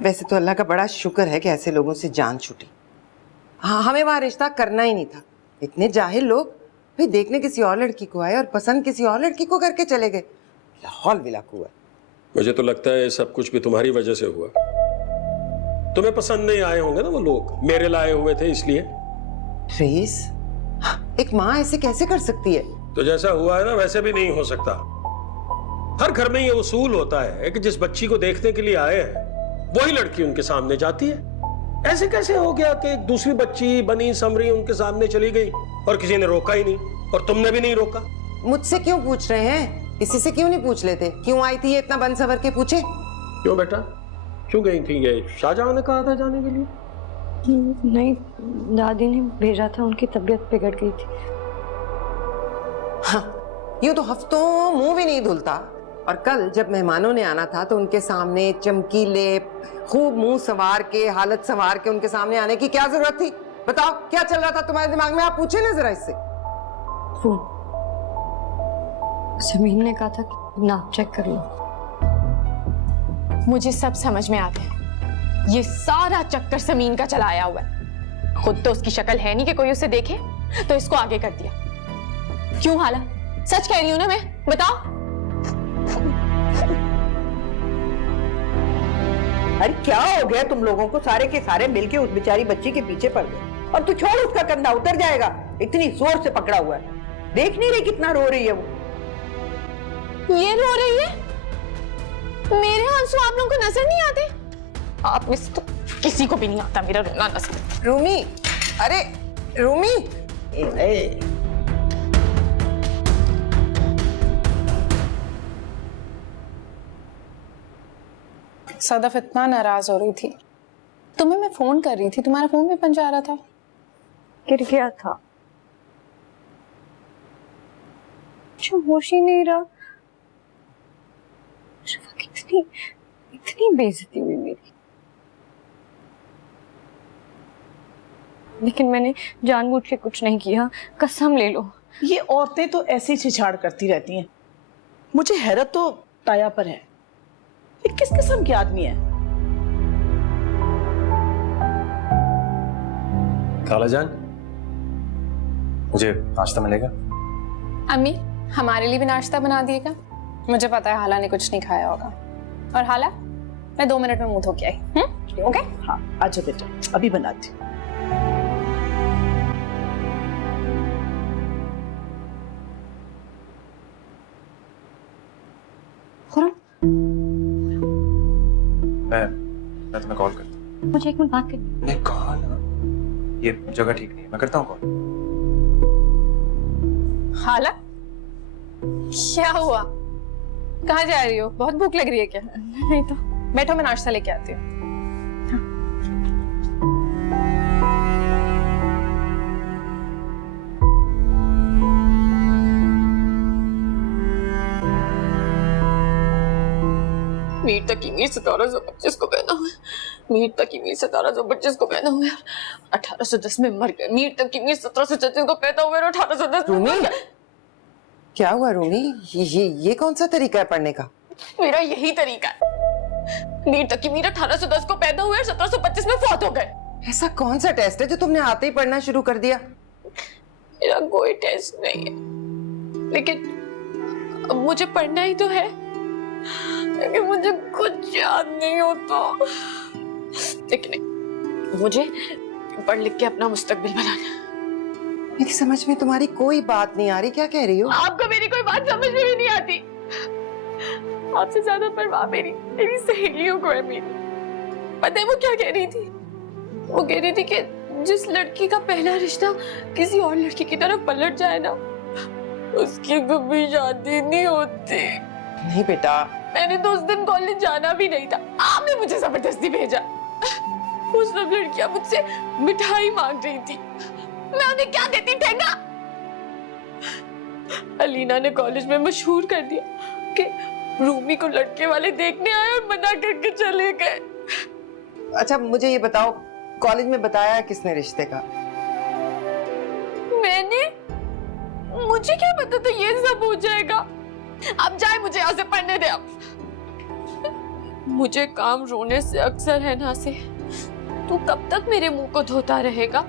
वैसे तो अल्लाह का बड़ा शुक्र है कि ऐसे लोगों से जान छूटी। हाँ, हमें वहां रिश्ता करना ही नहीं था। इतने जाहिल लोग भाई देखने किसी और लड़की को आए और पसंद किसी और लड़की को करके चले गए। लाहौल विला हुआ। मुझे तो लगता है सब कुछ भी तुम्हारी वजह से हुआ। तुम्हें पसंद नहीं आए होंगे ना वो लोग, मेरे लाए हुए थे इसलिए। रईस, एक माँ ऐसे कैसे कर सकती है? तो जैसा हुआ है ना वैसे भी नहीं हो सकता। हर घर में ये उसूल होता है कि जिस बच्ची को देखने के लिए आए हैं वही लड़की उनके सामने जाती है। ऐसे कैसे हो गया कि एक दूसरी बच्ची बनी समरी उनके सामने चली गई और किसी ने रोका ही नहीं, और तुमने भी नहीं रोका? मुझसे क्यों पूछ रहे हैं? इसी से क्यों नहीं पूछ लेते? क्यों आई थी ये इतना बन सवर के पूछे? क्यों बेटा, क्यों गई थी? ये शाहजहां ने कहा था जाने के लिए? नहीं, दादी ने भेजा था, उनकी तबीयत बिगड़ गई थी। हाँ, यूं तो हफ्तों मुंह भी नहीं धुलता, और कल जब मेहमानों ने आना था तो उनके सामने चमकीले खूब मुंह संवार के, हालत संवार के उनके सामने आने की क्या जरूरत थी? बताओ क्या चल रहा था तुम्हारे दिमाग में? आप पूछे ना जरा इससे। समीन ने कहा था कि नाप चेक कर लो। मुझे सब समझ में आता है। ये सारा चक्कर समीन का चलाया हुआ है। खुद तो उसकी शक्ल है नहीं कि कोई उसे देखे, तो इसको आगे कर दिया। क्यों हाला? सच कह रही हूं ना मैं, बताओ। अरे क्या हो गया तुम लोगों को? सारे के सारे मिलके उस बेचारी बच्ची के पीछे पड़ गए, और तू छोड़, उसका कंधा उतर जाएगा। इतनी जोर से पकड़ा हुआ है, देख नहीं रही कितना रो रही है वो? ये रो रही है? मेरे आंसू आप लोगों को नजर नहीं आते? आप में से तो किसी को भी नहीं आता मेरा रोना नजर। रूमी, अरे रूमी, सदफ इतना नाराज हो रही थी, तुम्हें मैं फोन कर रही थी, तुम्हारा फोन भी बंद जा रहा था। गिर गया था, जो होश ही नहीं रहा। इतनी इतनी बेइज्जती हुई मेरी, लेकिन मैंने जानबूझ के कुछ नहीं किया, कसम ले लो। ये औरतें तो ऐसे ही छिछाड़ करती रहती हैं। मुझे हैरत तो ताया पर है, ये किस किस्म के आदमी है? खालाजान, मुझे नाश्ता मिलेगा? अम्मी, हमारे लिए भी नाश्ता बना दिएगा। मुझे पता है हाला ने कुछ नहीं खाया होगा। और हाला, मैं 2 मिनट में मुंह धो के आई। ओके? हाँ, आजा बेटा, अभी बनाती हूँ। मैं तुम्हें कॉल करता हूँ। मुझे 1 मिनट बात करनी। नहीं, कहा ना, ये जगह ठीक नहीं है, मैं करता हूँ कॉल। हाला, क्या हुआ? कहाँ जा रही हो? बहुत भूख लग रही है क्या? नहीं तो बैठो, मैं नाश्ता लेके आती हूँ। मीर तक की मीर 1725 को पैदा हुए, मीर तक की मीर 1725 को पैदा हुए, 1810 में मर गए। मीर तक की मीर 1736 को पैदा हुए और 1810 में मर गए। क्या हुआ रूमी? ये कौन सा तरीका है पढ़ने का? मेरा यही तरीका है। मीर तक की मीर 1810 को पैदा हुए और 1725 में फौत हो गए। ऐसा कौन सा टेस्ट है जो तुमने आते ही पढ़ना शुरू कर दिया? मेरा कोई टेस्ट नहीं है, लेकिन अब मुझे पढ़ना ही तो है, लेकिन मुझे कुछ याद नहीं होता। लेकिन नहीं, मुझे पढ़ लिख के अपना मुस्तकबिल बनाना है। मेरी समझ में तुम्हारी कोई बात नहीं आ रही, क्या कह रही हो? आपको मेरी कोई बात समझ में भी नहीं आती। आपसे ज्यादा परवाह मेरी सहेलियों को है। मेरी पता है वो क्या कह रही थी? वो कह रही थी कि जिस लड़की का पहला रिश्ता किसी और लड़की की तरफ पलट जाए ना, उसकी कभी शादी नहीं होती। नहीं बेटा, मैंने तो उस दिन कॉलेज जाना भी नहीं था, आपने मुझे जबरदस्ती भेजा। वो सब लड़कियां मुझसे मिठाई मांग रही थी, मैं उन्हें क्या देती? ठेंगा। अलीना ने कॉलेज में मशहूर कर दिया कि रूमी को लड़के वाले देखने आए और मना करके चले गए। अच्छा मुझे ये बताओ, कॉलेज में बताया किसने रिश्ते का? मैंने? मुझे क्या पता था ये सब हो जाएगा। अब जाए, मुझे यहाँ से पढ़ने दे। अब मुझे काम रोने से अक्सर है ना से। तू कब तक मेरे मुंह को धोता रहेगा?